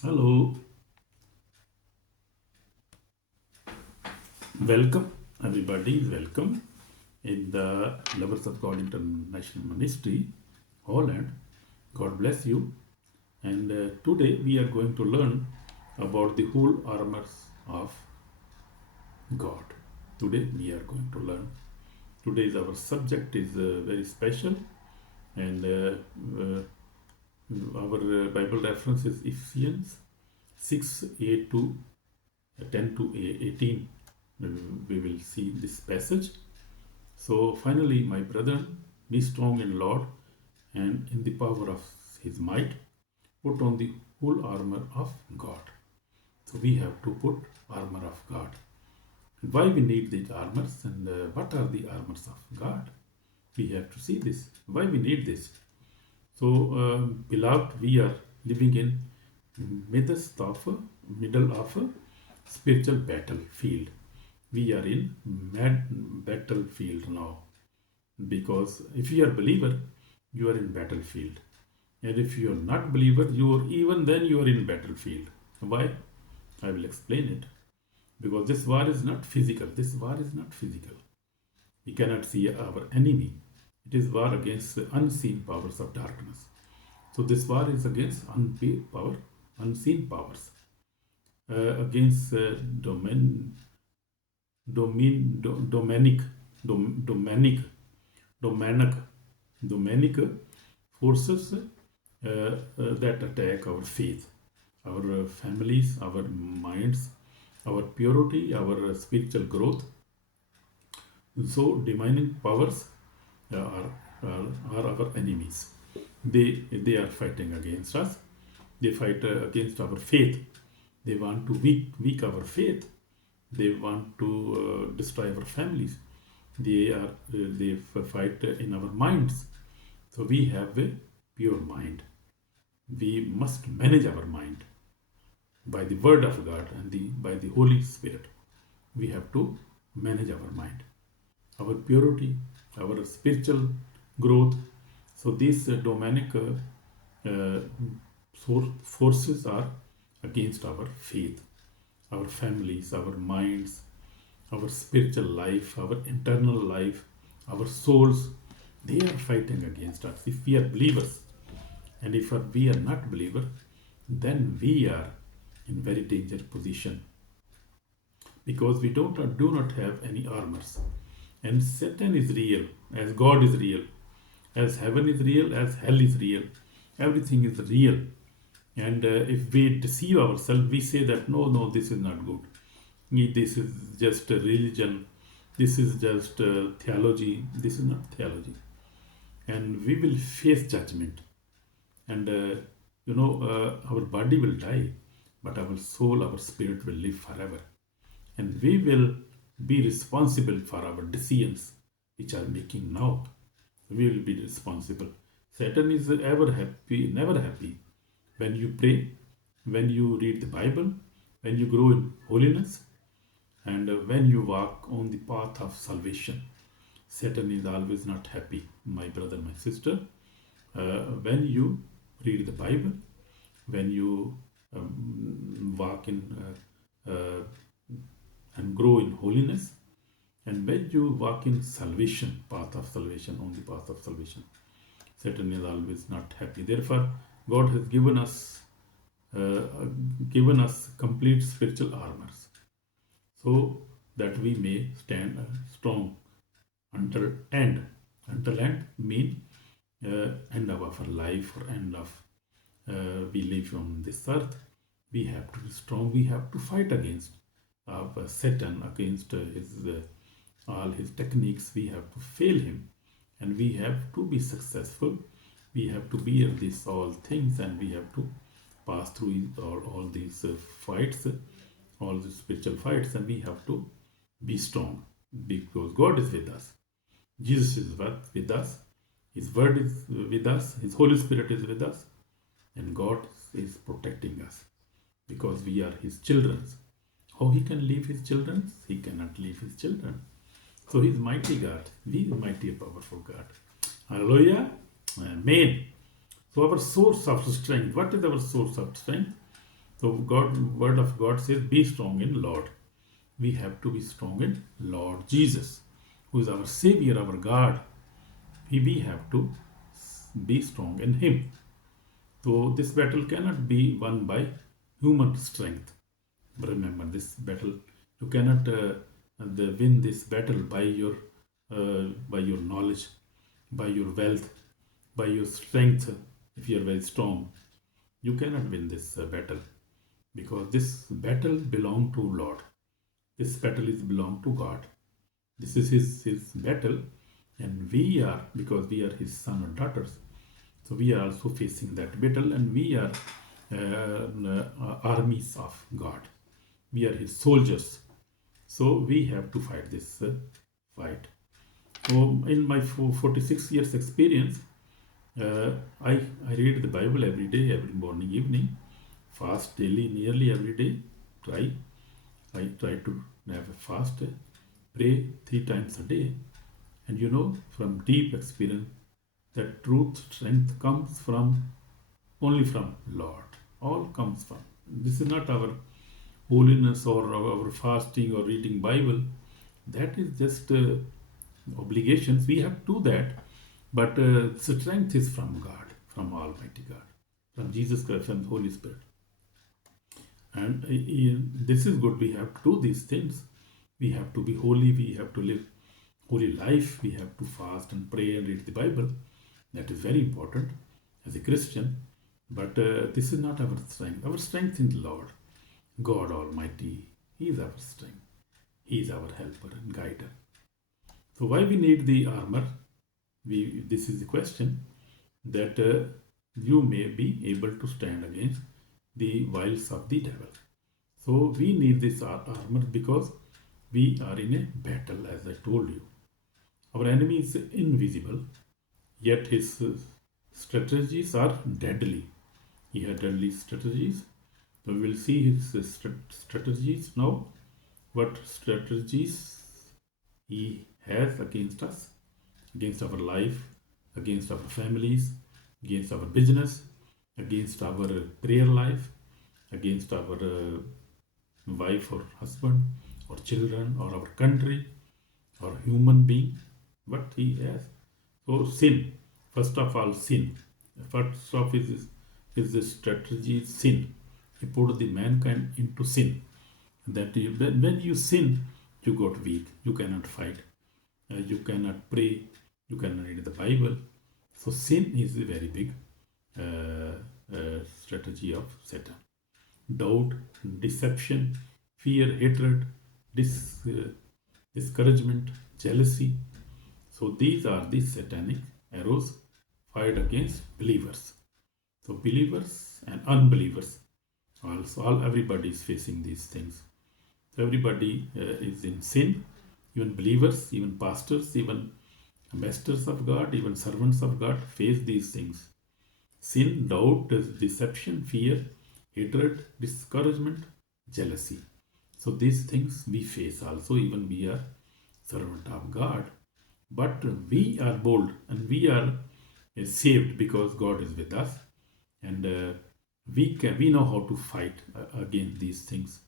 Hello, welcome everybody, welcome in the Lovers of God International Ministry Holland. God bless you. And today we are going to learn about the whole armors of God. Today we are going to learn. Today's our subject is very special, and our Bible reference is Ephesians 6 8 to 10 to 18. We will see this passage. So finally, my brethren, be strong in Lord and in the power of his might. Put on the whole armor of God. So we have to put armor of God. Why we need these armors and what are the armors of God? We have to see this. Why we need this? So, beloved, we are living in middle of a spiritual battlefield. We are in mad battlefield now, because if you are believer, you are in battlefield, and if you are not believer, you are in battlefield. Why? I will explain it. Because this war is not physical. This war is not physical. We cannot see our enemy. It is war against the unseen powers of darkness. So this war is against unseen powers, against dominic, dominic, dominic, dominic forces that attack our faith, our families, our minds, our purity, our spiritual growth. So demonic powers are our enemies. They are fighting against us. They fight against our faith. They want to weak our faith. They want to destroy our families. They fight in our minds. So we have a pure mind. We must manage our mind by the word of God and by the Holy Spirit. We have to manage our mind, our purity, our spiritual growth. So these demonic forces are against our faith, our families, our minds, our spiritual life, our internal life, our souls. They are fighting against us. If we are believers, and if we are not believer, then we are in very dangerous position, because we do not have any armors. And Satan is real, as God is real, as heaven is real, as hell is real. Everything is real. And if we deceive ourselves, we say that no, this is not good. This is just a religion. This is just theology. This is not theology. And we will face judgment. And our body will die, but our soul, our spirit will live forever. And we will be responsible for our decisions which are making now. We will be responsible. Satan is ever happy, never happy. When you pray, when you read the Bible, when you grow in holiness, and when you walk on the path of salvation, Satan is always not happy, my brother, my sister. When you read the Bible, when you walk in and grow in holiness, and when you walk in salvation, path of salvation, on the path of salvation, Satan is always not happy. Therefore, God has given us complete spiritual armors, so that we may stand strong until end. Until end mean end of our life, or end of we live on this earth. We have to be strong. We have to fight against Satan, against all his techniques. We have to fail him, and we have to be successful. We have to bear these all things, and we have to pass through all these fights, all the spiritual fights, and we have to be strong, because God is with us. Jesus is with us. His word is with us. His Holy Spirit is with us, and God is protecting us, because we are His children. How He can leave His children? He cannot leave His children. So He is mighty God. We are mighty, powerful God. Hallelujah. Amen. So our source of strength. What is our source of strength? So word of God says, be strong in Lord. We have to be strong in Lord Jesus, who is our Savior, our God. We have to be strong in Him. So this battle cannot be won by human strength. Remember this battle. You cannot win this battle by your knowledge, by your wealth, by your strength. If you are very strong, you cannot win this battle, because this battle belong to Lord. This battle is belong to God. This is his battle, and we are, because we are his son or daughters, so we are also facing that battle, and we are armies of God. We are his soldiers. So we have to fight this fight. So in my 46 years experience, I read the Bible every day, every morning, evening, fast daily, nearly every day. I try to have a fast, pray 3 times a day, and from deep experience, that truth, strength comes from only from Lord. All comes from. This is not our holiness or our fasting or reading Bible. That is just obligations. We have to do that, but strength is from God, from Almighty God, from Jesus Christ, from the Holy Spirit. And this is good. We have to do these things. We have to be holy. We have to live holy life. We have to fast and pray and read the Bible. That is very important as a Christian. But this is not our strength. Our strength in the Lord, God Almighty. He is our strength. He is our helper and guider. So why we need the armor? This is the question, that you may be able to stand against the wiles of the devil. So we need this armor because we are in a battle, as I told you. Our enemy is invisible, yet his strategies are deadly. He had deadly strategies. So we will see his strategies now. What strategies he has against us, against our life, against our families, against our business, against our prayer life, against our wife or husband or children or our country or human being. What he has. So sin. First of all, sin. First of is the strategy sin. He put the mankind into sin. That when you sin, you got weak. You cannot fight. You cannot pray. You cannot read the Bible. So sin is a very big strategy of Satan. Doubt, deception, fear, hatred, discouragement, jealousy. So these are the satanic arrows fired against believers. So believers and unbelievers, also everybody is facing these things. So everybody is in sin, even believers, even pastors, even masters of God, even servants of God face these things. Sin, doubt, deception, fear, hatred, discouragement, jealousy. So these things we face also, even we are servant of God. But we are bold and we are saved because God is with us, and we know how to fight against these things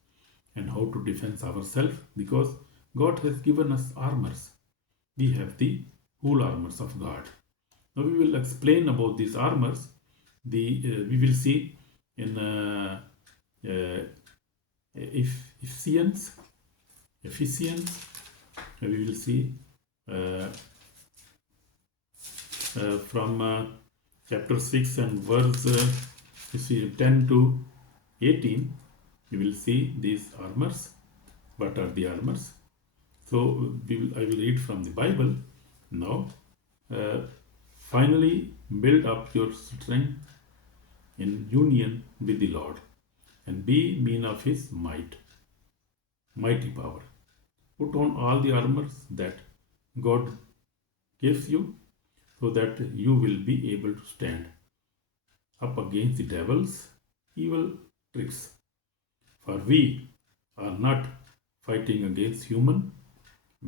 and how to defend ourselves, because God has given us armors. We have the whole armors of God. Now we will explain about these armors. We will see in Ephesians. We will see from chapter 6 and verse 10 to 18. You will see these armors. What are the armors? So I will read from the Bible now. Finally, build up your strength in union with the Lord, and be men of his mighty power. Put on all the armors that God gives you, so that you will be able to stand up against the devil's evil tricks. For we are not fighting against human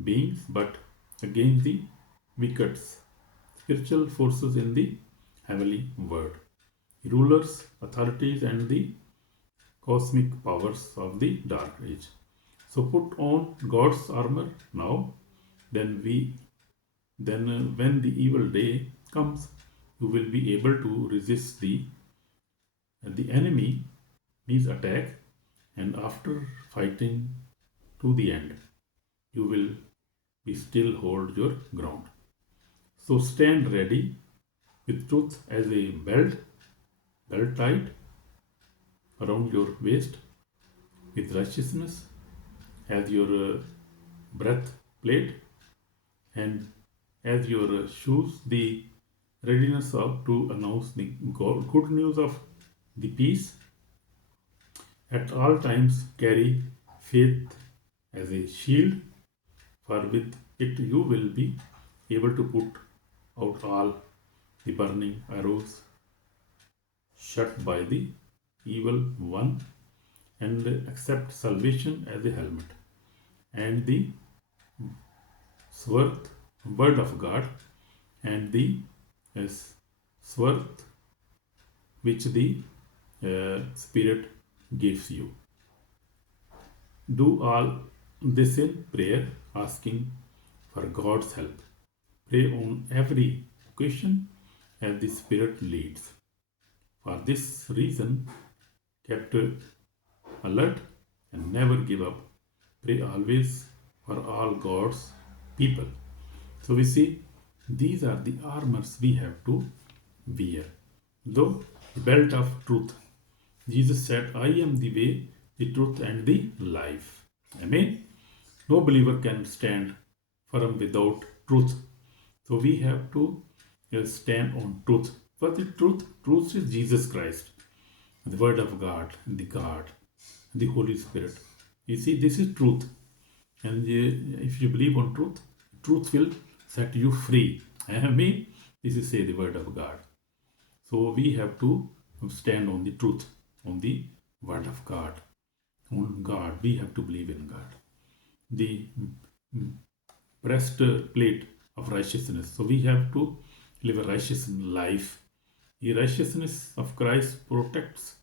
beings, but against the wicked spiritual forces in the heavenly world, rulers, authorities, and the cosmic powers of the dark age. So put on God's armor now, then when the evil day comes, you will be able to resist the enemy, his attack, and after fighting to the end, you will be still hold your ground. So stand ready with truth as a belt tied around your waist, with righteousness as your breastplate, and as your shoes, the readiness of to announce the good news of the peace. At all times carry faith as a shield, for with it you will be able to put out all the burning arrows shot by the evil one, and accept salvation as a helmet, and the sword, word of God, and the sword which the Spirit gives you. Do all this in prayer, asking for God's help. Pray on every occasion as the Spirit leads. For this reason, kept alert and never give up. Pray always for all God's people. So we see these are the armors we have to wear. Though the belt of truth. Jesus said, I am the way, the truth, and the life. Amen. No believer can stand firm without truth. So we have to stand on truth. For the truth is Jesus Christ, the Word of God, the Holy Spirit. You see, this is truth. And if you believe on truth, truth will set you free. Amen. This is say the Word of God. So we have to stand on the truth, on the Word of God. On God, we have to believe in God. The breastplate of righteousness. So we have to live a righteous life. The righteousness of Christ protects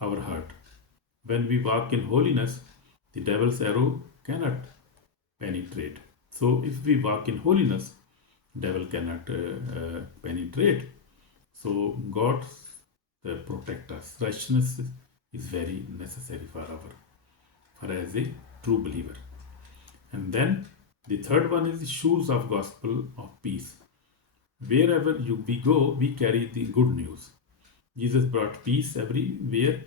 our heart. When we walk in holiness, the devil's arrow cannot penetrate. So if we walk in holiness, devil cannot penetrate. So God protect us. Righteousness is very necessary for as a true believer. And then the third one is the shoes of gospel of peace. Wherever we go, we carry the good news. Jesus brought peace everywhere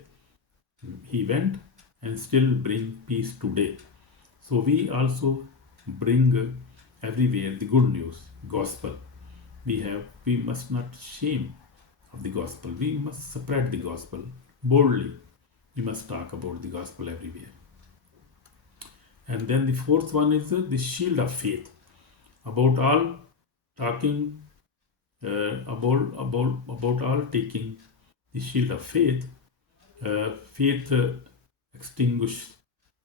he went and still bring peace today. So we also bring everywhere the good news, gospel. We must not shame of the gospel. We must spread the gospel boldly. We must talk about the gospel everywhere. And then the fourth one is the shield of faith. About all talking, about all taking the shield of faith. Faith extinguish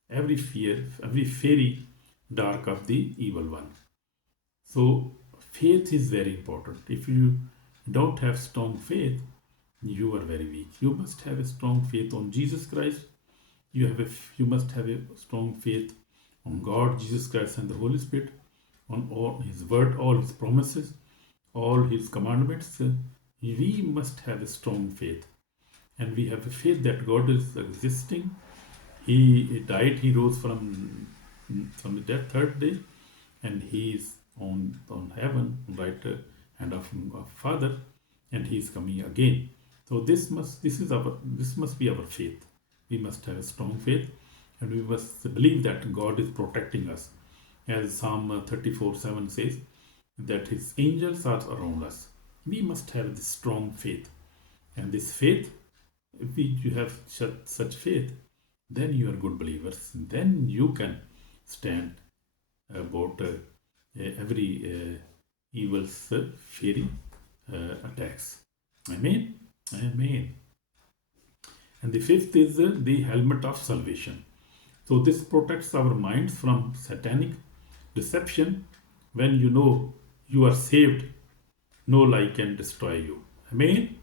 every fear, every fairy dark of the evil one. So faith is very important. If you don't have strong faith, you are very weak. You must have a strong faith on Jesus Christ. You must have a strong faith on God, Jesus Christ, and the Holy Spirit, on all His word, all His promises, all His commandments. We must have a strong faith, and we have a faith that God is existing. He died, He rose from the death third day, and He is on heaven, right hand of Father, and He is coming again. So this must be our faith. We must have a strong faith, and we must believe that God is protecting us, as Psalm 34:7 says, that His angels are around us. We must have this strong faith, and this faith, if you have such faith, then you are good believers. Then you can stand about every evil's fairy attacks. Amen. Amen. And the fifth is the helmet of salvation. So this protects our minds from satanic deception. When you know you are saved, no lie can destroy you. Amen.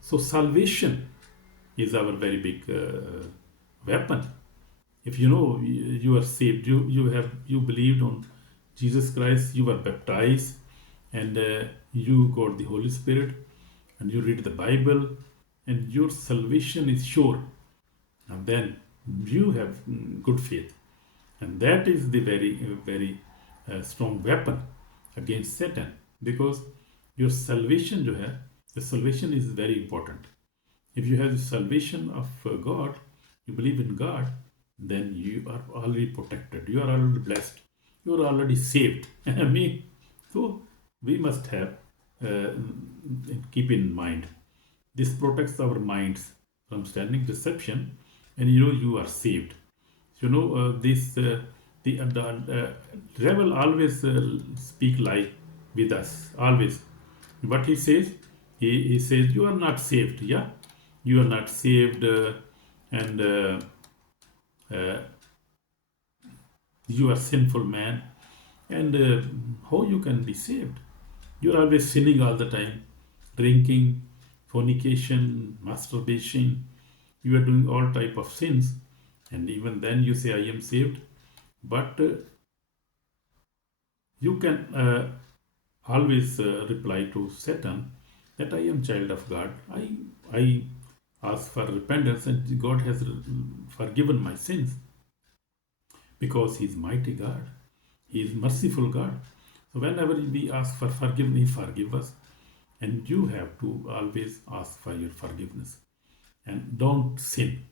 So salvation is our very big weapon. If you know you are saved, you believed on Jesus Christ, you were baptized, and you got the Holy Spirit, and you read the Bible, and your salvation is sure, and then you have good faith, and that is the very strong weapon against Satan, because your salvation the salvation is very important. If you have the salvation of God, you believe in God, then you are already protected. You are already blessed. You are already saved. I mean, so we must have uh, keep in mind. This protects our minds from standing deception, and you are saved. This the devil always speak lie with us always. What he says, he says you are not saved. Yeah, you are not saved, and uh, you are sinful man, and how you can be saved? You are always sinning all the time, drinking, fornication, masturbation. You are doing all type of sins, and even then you say I am saved. But you can always reply to Satan that I am child of God. I ask for repentance, and God has forgiven my sins, because He is mighty God. He is merciful God. So whenever we ask for forgiveness, He forgives us. And you have to always ask for your forgiveness. And don't sin,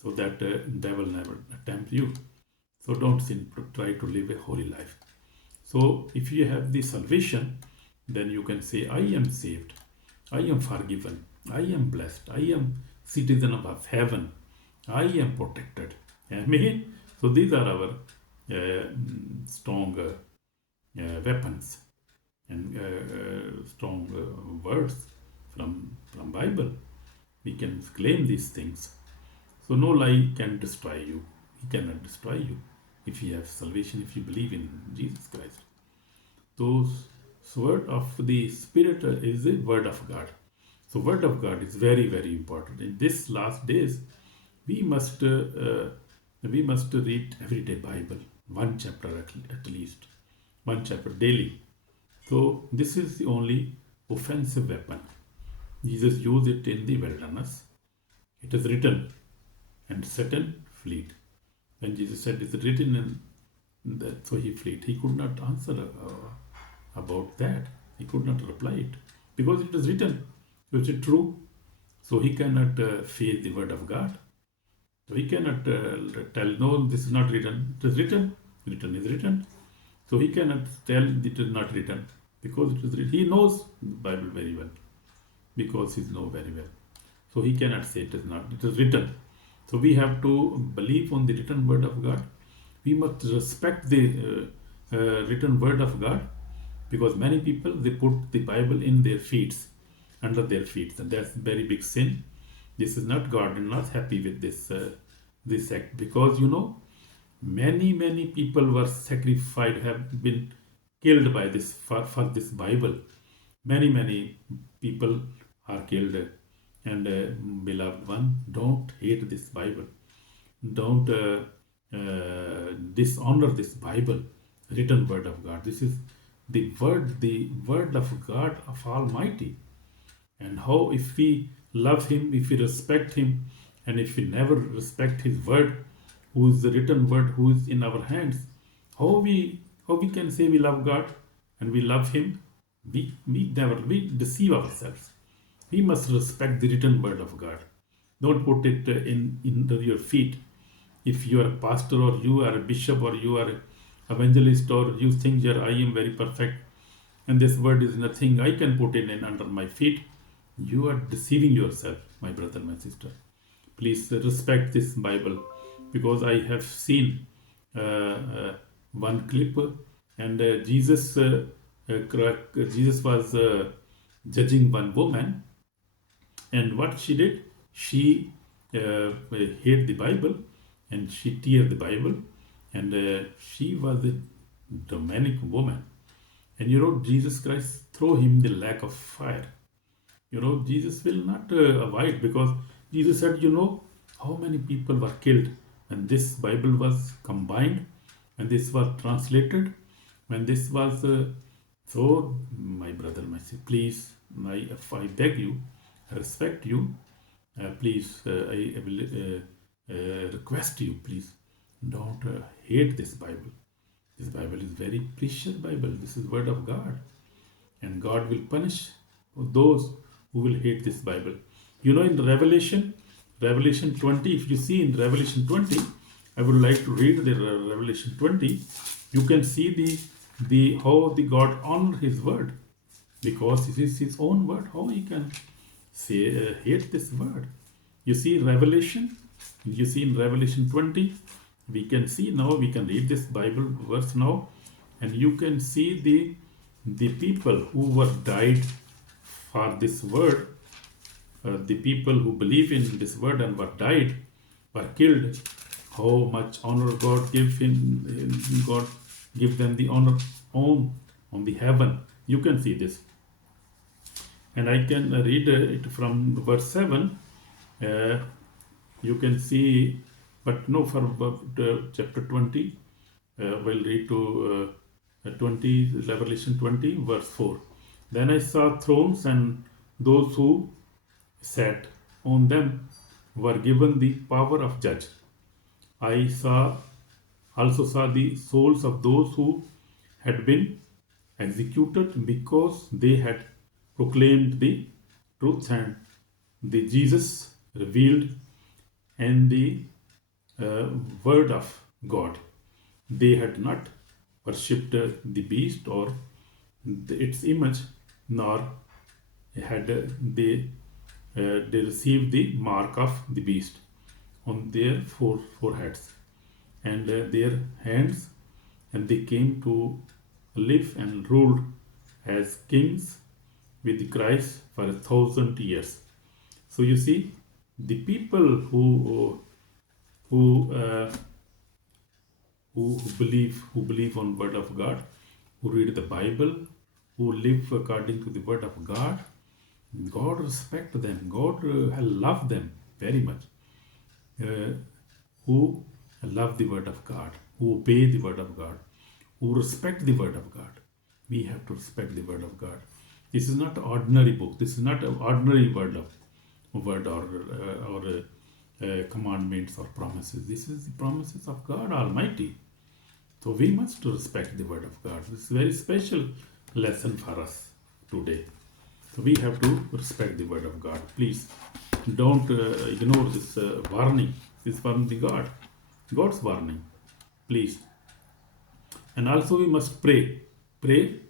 so that devil never tempt you. So don't sin. Try to live a holy life. So if you have the salvation, then you can say, I am saved. I am forgiven. I am blessed. I am citizen of heaven. I am protected. Amen. So these are our strong weapons and strong words from Bible. We can claim these things. So no lie can destroy you. He cannot destroy you if you have salvation, if you believe in Jesus Christ. Those word of the Spirit is the word of God. So word of God is very important. In this last days, we must read everyday Bible, one chapter at least, one chapter daily. So this is the only offensive weapon. Jesus used it in the wilderness. It is written, and Satan fled. When Jesus said, "It is written," and that, so he fled. He could not answer about that. He could not reply it, because it is written. So is it true? So he cannot face the word of God. So he cannot tell, no, this is not written. It is written. Written is written. So he cannot tell it is not written, because it is written. He knows the Bible very well, because he knows very well. So he cannot say it is not. It is written. So we have to believe on the written word of God. We must respect the written word of God, because many people, they put the Bible in their feet, under their feet, and that's very big sin. This is not God, and not happy with this act, because many people were sacrificed, have been killed by this for this Bible. Many people are killed, and beloved one, don't hate this Bible. Don't dishonor this Bible, written word of God. This is the word of God of Almighty. And how, if we love Him, if we respect Him, and if we never respect His word, who is the written word, who is in our hands, how we can say we love God and we love Him? We deceive ourselves. We must respect the written word of God. Don't put it in your feet. If you are a pastor, or you are a bishop, or you are an evangelist, or you think that I am very perfect and this word is nothing, I can put it in under my feet, you are deceiving yourself, my brother, my sister. Please respect this Bible, because I have seen one clip, and Jesus was judging one woman, and what she did, she hid the Bible, and she tear the Bible, and she was a demonic woman. And Jesus Christ throw him the lake of fire. Jesus will not avoid, because Jesus said, you know how many people were killed when this Bible was combined, when this was translated, when this was. So, my brother, my sister, please, if I beg you, I respect you, please, I will request you, please, don't hate this Bible. This Bible is very precious Bible. This is Word of God, and God will punish those who will hate this Bible. You know, in Revelation 20, if you see in Revelation 20, I would like to read the Revelation 20. You can see the how the God honor His word, because it is His own word. How He can say hate this word? You see Revelation. You see in Revelation 20, we can see now. We can read this Bible verse now, and you can see the people who were died for this word, the people who believe in this word and were died, were killed. How much honor God God give them the honor on the heaven. You can see this, and I can read it from verse 7. You can see, but no, for chapter 20, we'll read to 20, Revelation 20, verse 4. Then I saw thrones, and those who sat on them were given the power of judge. I also saw the souls of those who had been executed because they had proclaimed the truth and the Jesus revealed and the word of God. They had not worshipped the beast or its image, nor had they received the mark of the beast on their foreheads and their hands, and they came to live and ruled as kings with Christ for 1,000 years. So you see, the people who uh, who believe on word of God, who read the Bible, who live according to the word of God, God respect them. God love them very much. Who love the word of God, who obey the word of God, who respect the word of God. We have to respect the word of God. This is not an ordinary book. This is not an ordinary word or commandments or promises. This is the promises of God Almighty. So we must respect the word of God. This is a very special lesson for us today. So we have to respect the word of God. Please don't ignore this warning. This is from the God. God's warning. Please. And also we must pray. Pray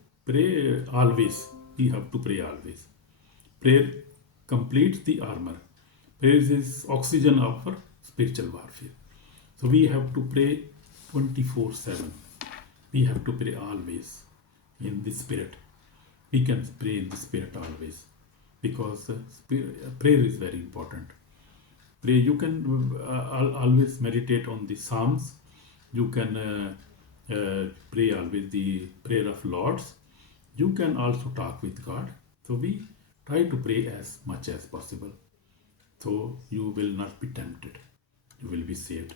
always. We have to pray always. Prayer completes the armor. Prayer is oxygen of our spiritual warfare. So we have to pray 24/7. We have to pray always in the spirit. We can pray in the spirit always, because prayer is very important. Pray. You can always meditate on the Psalms. You can pray always the prayer of Lords. You can also talk with God. So we try to pray as much as possible. So you will not be tempted. You will be saved.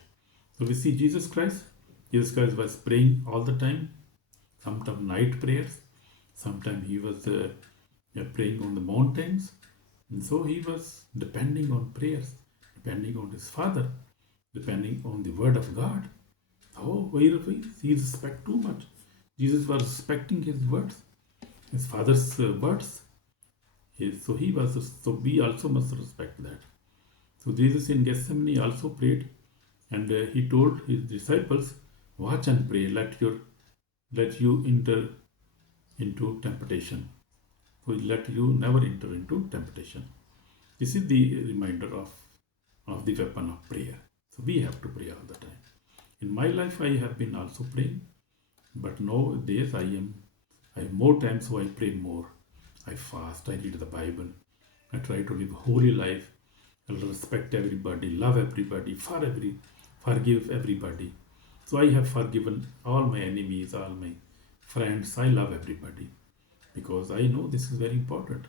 So we see Jesus Christ. Jesus Christ was praying all the time. Sometimes night prayers. Sometimes he was praying on the mountains. And so he was depending on prayers, depending on his Father, depending on the word of God. Oh, he respect too much. Jesus was respecting his words, his Father's words. So he was. So we also must respect that. So Jesus in Gethsemane also prayed, and he told his disciples, "Watch and pray, let you enter into temptation. So let you never enter into temptation." This is the reminder of the weapon of prayer. So we have to pray all the time. In my life, I have been also praying, but nowadays I have more time, so I pray more. I fast, I read the Bible, I try to live a holy life, I respect everybody, love everybody, forgive everybody. So I have forgiven all my enemies, all my friends. I love everybody because I know this is very important.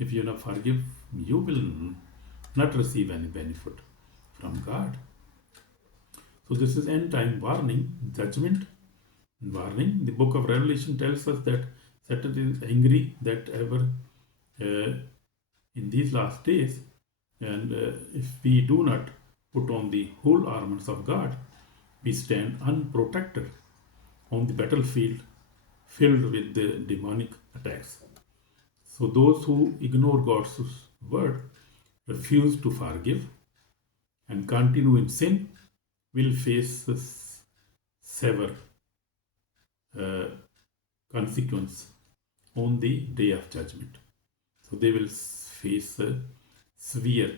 If you not forgive, you will not receive any benefit from God. So this is end time warning, judgment warning. The book of Revelation tells us that Satan is angry that ever in these last days, and if we do not put on the whole armors of God, we stand unprotected on the battlefield filled with the demonic attacks. So those who ignore God's word, refuse to forgive, and continue in sin will face this severe consequence on the day of judgment. So they will face severe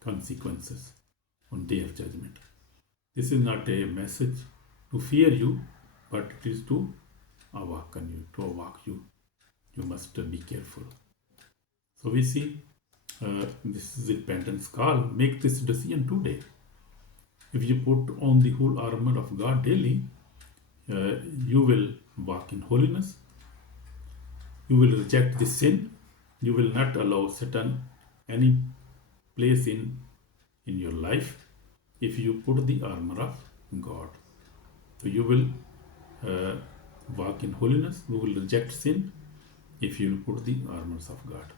consequences on day of judgment. This is not a message to fear you, but it is to awaken you, to awake you. You must be careful. So we see this is repentance call. Make this decision today. If you put on the whole armor of God daily, you will walk in holiness. You will reject the sin. You will not allow Satan any place in your life if you put the armor of God. So you will walk in holiness. You will reject sin if you will put the armors of God.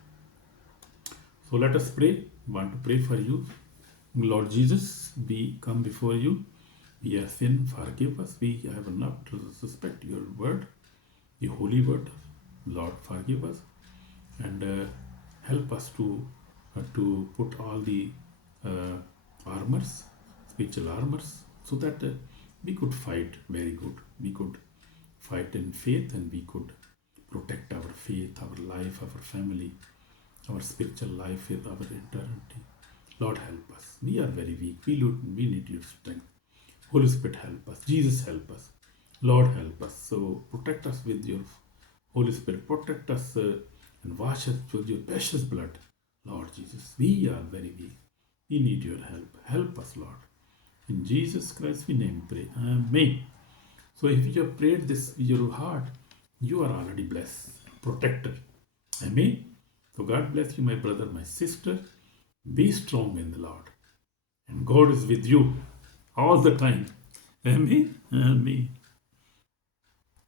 So let us pray. I want to pray for you. Lord Jesus, we come before you. We have sinned, forgive us. We have not to suspect your word, the holy word. Lord, forgive us and help us to put all the armors, spiritual armors, so that we could fight very good. We could fight in faith, and we could protect our faith, our life, our family, our spiritual life, our eternity. Lord, help us. We are very weak. We need your strength. Holy Spirit, help us. Jesus, help us. Lord, help us. So protect us with your Holy Spirit. Protect us and wash us with your precious blood. Lord Jesus, we are very weak. We need your help. Help us, Lord. In Jesus Christ we name pray. Amen. So if you have prayed this with your heart, you are already blessed, protected. Amen. So God bless you, my brother, my sister. Be strong in the Lord. And God is with you all the time. Amen. Amen.